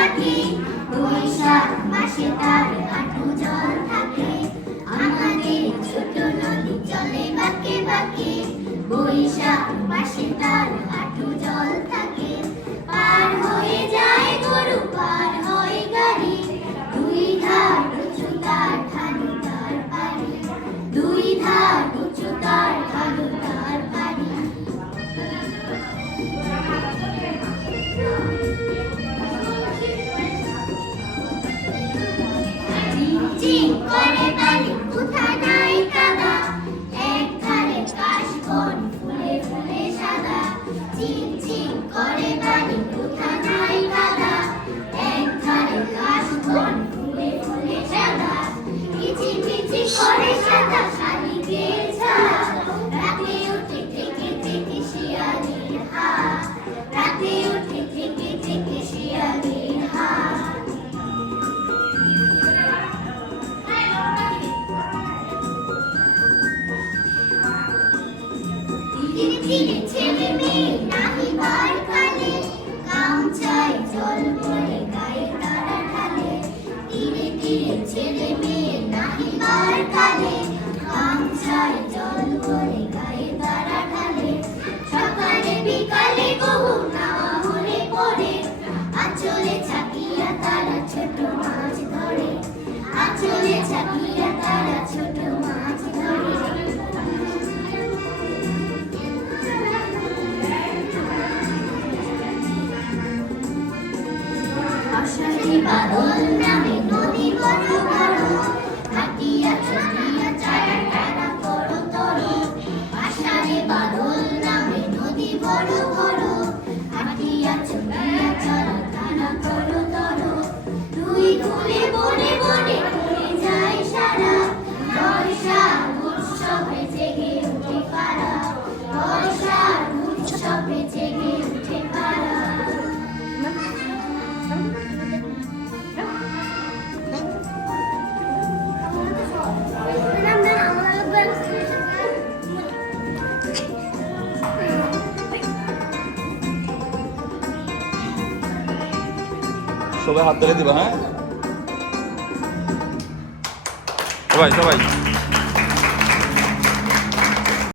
রাখি, বৈশাখ মাসে তার হাঁটু জল থাকে। আমাদের ছোট নদী চলে বাঁকে বাঁকে, বৈশাখ মাসে তার হাঁটু জল থাকে। পার হয়ে যায় গরু, পার হয় গাড়ি, দুই ধার উঁচু তার ঢালু তার বাড়ি, দুই ধার উঁচু তার ঢালু তার বাড়ি। চিং করে বালি, কোথা নাই কাদা, এক ধারে কাশবন ফুলে ফুলে সাদা। চিং চিং করে বালি, কোথা নাই কাদা, এক ধারে কাশবন ফুলে ফুলে সাদা। কিচি মিচি করে সাদা শালিকের ছায়া, রাতে উঠে থেকে থেকে শিয়ালের হাট, রাতে উঠে থেকে থেকে শিয়ালের হাট। ধীরে ধীরে ছেলে মেয়ে নাহিবার কালে, গামছায় জল ভরে গায়ে তারা ঢালে। ধীরে ধীরে ছেলে মেয়ে নাহিবার কালে, গামছায় জল ভরে গায়ে তারা ঢালে। সকালে বিকালে বহু নাওয়া হলে পড়ে, আঁচলে ছাকিয়া তারা ছোট মাছ ধরে, আঁচলে ছাকিয়া তারা ছোট মাছ ধরে। আষাঢ়ে বাদল নামে নদী বড় বড়, হাটিয়া চলিয়া চারা টানা করো তরো। আষাঢ়ে বাদল নামে নদী বড় বড়, হাটিয়া চলিয়া চারা টানা করো তরো। দুই কূলে বনে বনে ঘুরে যায় সারা, বর্ষার উৎসবে জেগে উঠে পাড়া, বর্ষার উৎসবে জেগে উঠে পাড়া। সবাই হাত তুলে দিবা, হ্যাঁ সবাই সবাই।